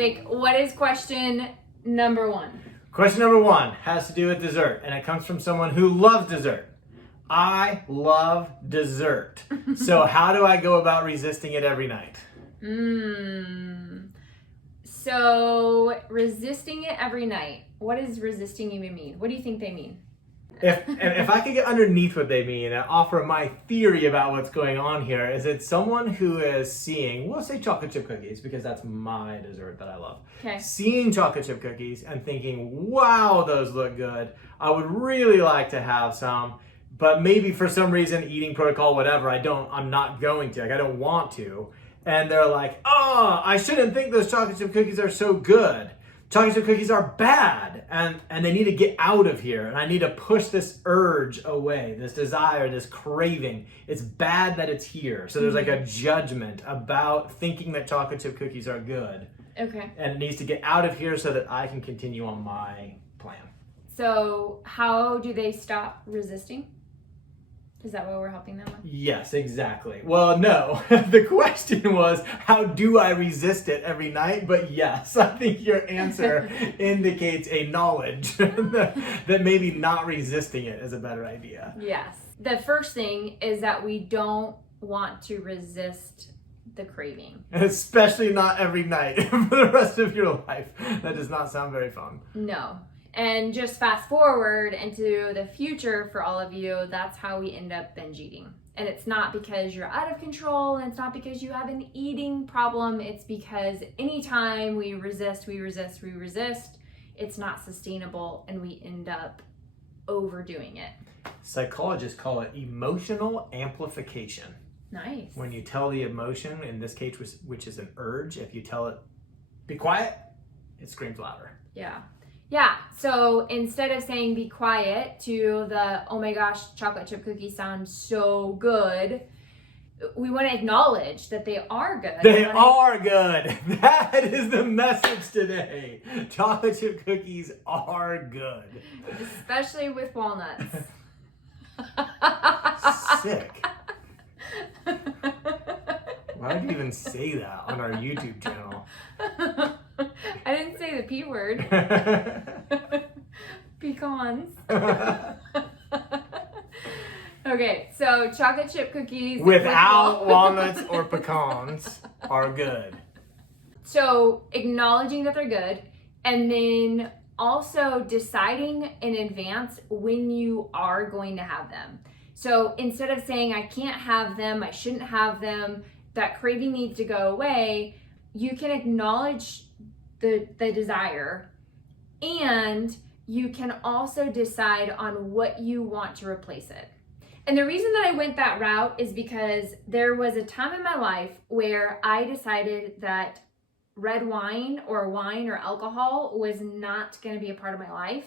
Jake, what is question number 1? Question number 1 has to do with dessert, and it comes from someone who loves dessert. I love dessert. So how do I go about resisting it every night? So resisting it every night. What does resisting even mean? What do you think they mean? If I could get underneath what they mean and offer my theory about what's going on here, is it someone who is seeing, we'll say chocolate chip cookies, because that's my dessert that I love. Okay. Seeing chocolate chip cookies and thinking, wow, those look good. I would really like to have some, but maybe for some reason, eating protocol, whatever, I'm not going to, I don't want to. And they're like, oh, I shouldn't think those chocolate chip cookies are so good. Chocolate chip cookies are bad, and they need to get out of here, and I need to push this urge away, this desire, this craving. It's bad that it's here. So there's like a judgment about thinking that chocolate chip cookies are good. Okay. And it needs to get out of here so that I can continue on my plan. So how do they stop resisting? Is that what we're helping them with? Yes, exactly. Well, no. The question was, how do I resist it every night? But yes, I think your answer indicates a knowledge that maybe not resisting it is a better idea. Yes. The first thing is that we don't want to resist the craving. Especially not every night for the rest of your life. That does not sound very fun. No. And just fast forward into the future for all of you, that's how we end up binge eating. And it's not because you're out of control, and it's not because you have an eating problem. It's because anytime we resist, it's not sustainable, and we end up overdoing it. Psychologists call it emotional amplification. Nice. When you tell the emotion, in this case, which is an urge, if you tell it, be quiet, it screams louder. Yeah. Yeah, so instead of saying be quiet to the, oh my gosh, chocolate chip cookies sound so good, we want to acknowledge that they are good. They are good. That is the message today. Chocolate chip cookies are good. Especially with walnuts. Sick. Why would you even say that on our YouTube channel? I didn't say the P word. Pecans. Okay, so chocolate chip cookies without walnuts or pecans are good. So acknowledging that they're good, and then also deciding in advance when you are going to have them. So instead of saying I can't have them, I shouldn't have them, that craving needs to go away, you can acknowledge the desire, and you can also decide on what you want to replace it. And the reason that I went that route is because there was a time in my life where I decided that red wine or alcohol was not going to be a part of my life.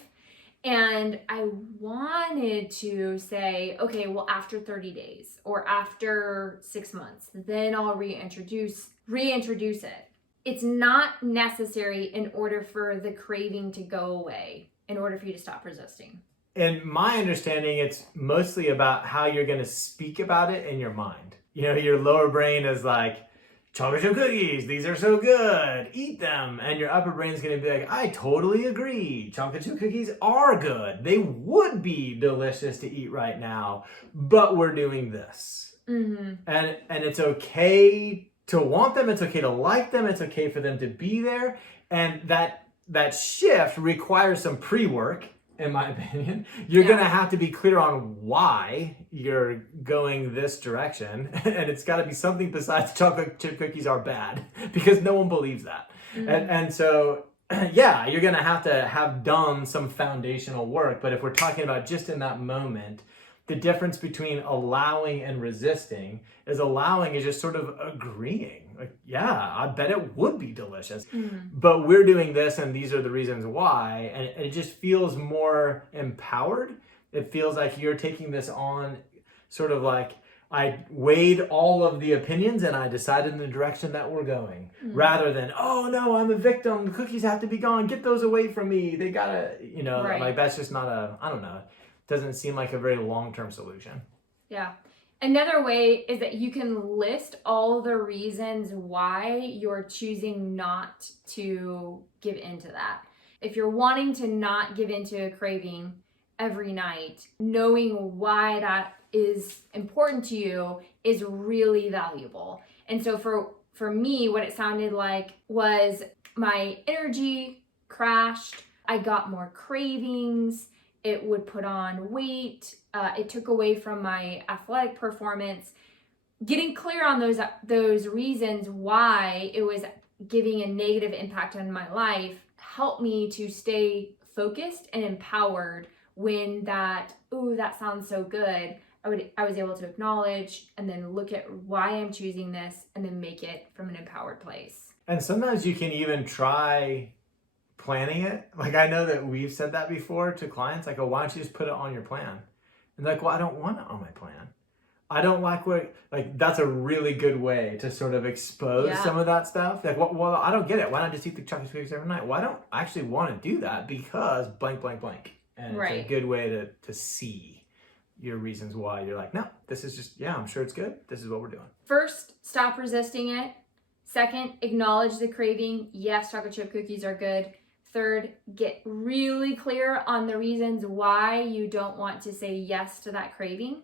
And I wanted to say, okay, well, after 30 days or after 6 months, then I'll reintroduce it. It's not necessary in order for the craving to go away, in order for you to stop resisting. In my understanding, it's mostly about how you're going to speak about it in your mind. You know, your lower brain is like, chocolate chip cookies, these are so good, eat them. And your upper brain is going to be like, I totally agree. Chocolate chip cookies are good. They would be delicious to eat right now, but we're doing this. Mm-hmm. And it's okay to want them. It's okay to like them. It's okay for them to be there. And that shift requires some pre-work, in my opinion. You're going to have to be clear on why you're going this direction. And it's got to be something besides chocolate chip cookies are bad, because no one believes that. Mm-hmm. And so, yeah, you're going to have done some foundational work. But if we're talking about just in that moment, the difference between allowing and resisting is allowing is just sort of agreeing. Like, yeah, I bet it would be delicious, but we're doing this and these are the reasons why. And it just feels more empowered. It feels like you're taking this on sort of like, I weighed all of the opinions and I decided in the direction that we're going, rather than, oh no, I'm a victim. The cookies have to be gone. Get those away from me. They gotta, like that's just not I don't know. Doesn't seem like a very long-term solution. Yeah. Another way is that you can list all the reasons why you're choosing not to give into that. If you're wanting to not give into a craving every night, knowing why that is important to you is really valuable. And so for me, what it sounded like was my energy crashed. I got more cravings. It would put on weight. It took away from my athletic performance. Getting clear on those reasons why it was giving a negative impact on my life helped me to stay focused and empowered when that sounds so good. I was able to acknowledge and then look at why I'm choosing this and then make it from an empowered place. And sometimes you can even try planning it. Like, I know that we've said that before to clients, like, oh, why don't you just put it on your plan? And like, well, I don't want it on my plan. I don't like that's a really good way to sort of expose some of that stuff. Like, well, I don't get it. Why not just eat the chocolate cookies every night? Well, I don't actually want to do that because blank, blank, blank. And it's a good way to see your reasons why you're like, no, this is just, I'm sure it's good. This is what we're doing. First, stop resisting it. Second, acknowledge the craving. Yes, chocolate chip cookies are good. Third, get really clear on the reasons why you don't want to say yes to that craving.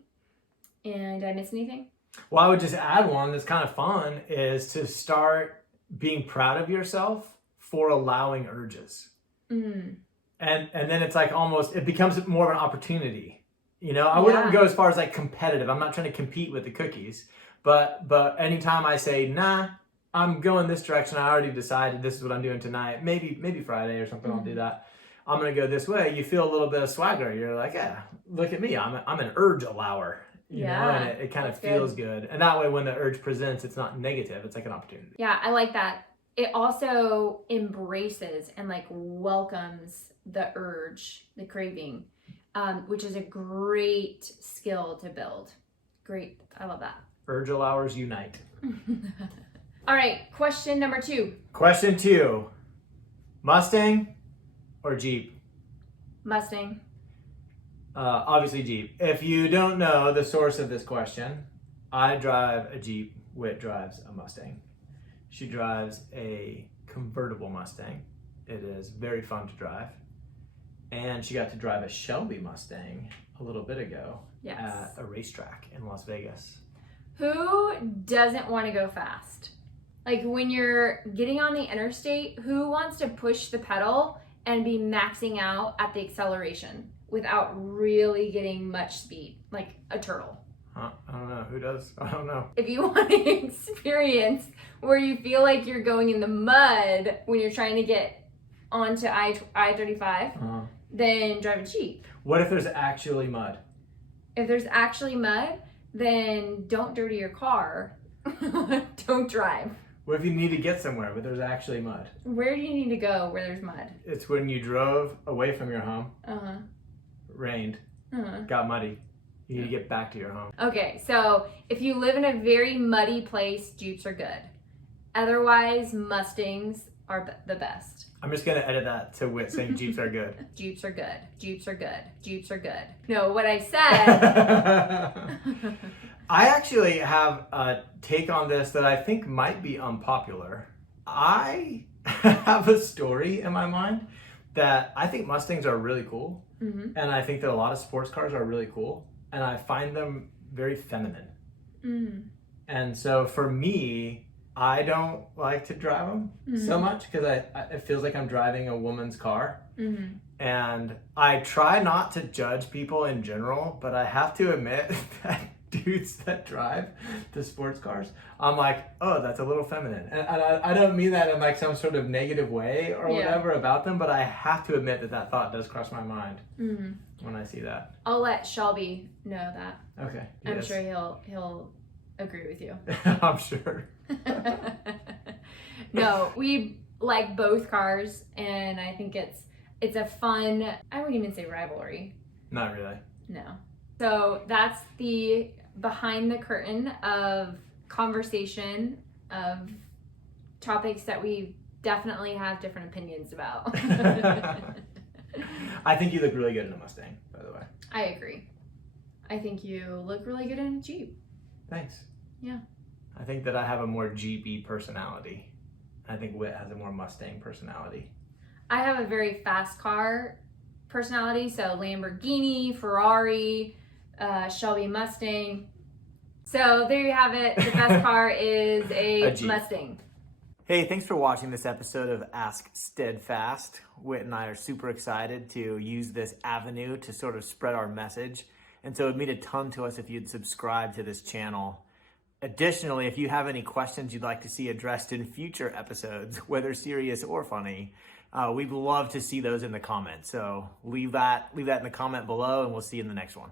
And did I miss anything? Well, I would just add one that's kind of fun is to start being proud of yourself for allowing urges. And then it's like almost, it becomes more of an opportunity. You know, I wouldn't go as far as like competitive. I'm not trying to compete with the cookies, but anytime I say, nah, I'm going this direction, I already decided this is what I'm doing tonight. Maybe Friday or something, I'll do that. I'm going to go this way. You feel a little bit of swagger. You're like, yeah, look at me. I'm an urge allower. You know, and it kind of feels good. And that way, when the urge presents, it's not negative. It's like an opportunity. Yeah, I like that. It also embraces and like welcomes the urge, the craving, which is a great skill to build. Great. I love that. Urge allowers unite. All right. Question number 2. Question 2. Mustang or Jeep? Mustang. Obviously Jeep. If you don't know the source of this question, I drive a Jeep. Whit drives a Mustang. She drives a convertible Mustang. It is very fun to drive. And she got to drive a Shelby Mustang a little bit ago at a racetrack in Las Vegas. Who doesn't want to go fast? Like when you're getting on the interstate, who wants to push the pedal and be maxing out at the acceleration without really getting much speed, like a turtle? I don't know. Who does? I don't know. If you want to experience where you feel like you're going in the mud when you're trying to get onto I-35, then drive a Jeep. What if there's actually mud? If there's actually mud, then don't dirty your car. Don't drive. What if you need to get somewhere, but there's actually mud? Where do you need to go where there's mud? It's when you drove away from your home, rained, got muddy. You need to get back to your home. Okay, so if you live in a very muddy place, Jeeps are good. Otherwise, Mustangs are the best. I'm just going to edit that to Whit saying Jeeps are good. Jeeps are good. Jeeps are good. Jeeps are good. No, what I said... I actually have a take on this that I think might be unpopular. I have a story in my mind that I think Mustangs are really cool. And I think that a lot of sports cars are really cool. And I find them very feminine. And so for me, I don't like to drive them so much because it feels like I'm driving a woman's car. And I try not to judge people in general, but I have to admit that dudes that drive the sports cars, I'm like, oh, that's a little feminine. And I don't mean that in like some sort of negative way or whatever about them, but I have to admit that thought does cross my mind when I see that. I'll let Shelby know that. Okay. I'm sure he'll agree with you. I'm sure. No, we like both cars, and I think it's a fun, I wouldn't even say rivalry. Not really. No. So that's the behind the curtain of conversation of topics that we definitely have different opinions about. I think you look really good in a Mustang, by the way. I agree. I think you look really good in a Jeep. Thanks. Yeah. I think that I have a more Jeepy personality. I think Whit has a more Mustang personality. I have a very fast car personality, so Lamborghini, Ferrari, Shelby Mustang. So there you have it. The best car is a Jeep. Mustang. Hey, thanks for watching this episode of Ask Steadfast. Whit and I are super excited to use this avenue to sort of spread our message. And so it would mean a ton to us if you'd subscribe to this channel. Additionally, if you have any questions you'd like to see addressed in future episodes, whether serious or funny, we'd love to see those in the comments. So leave that in the comment below, and we'll see you in the next one.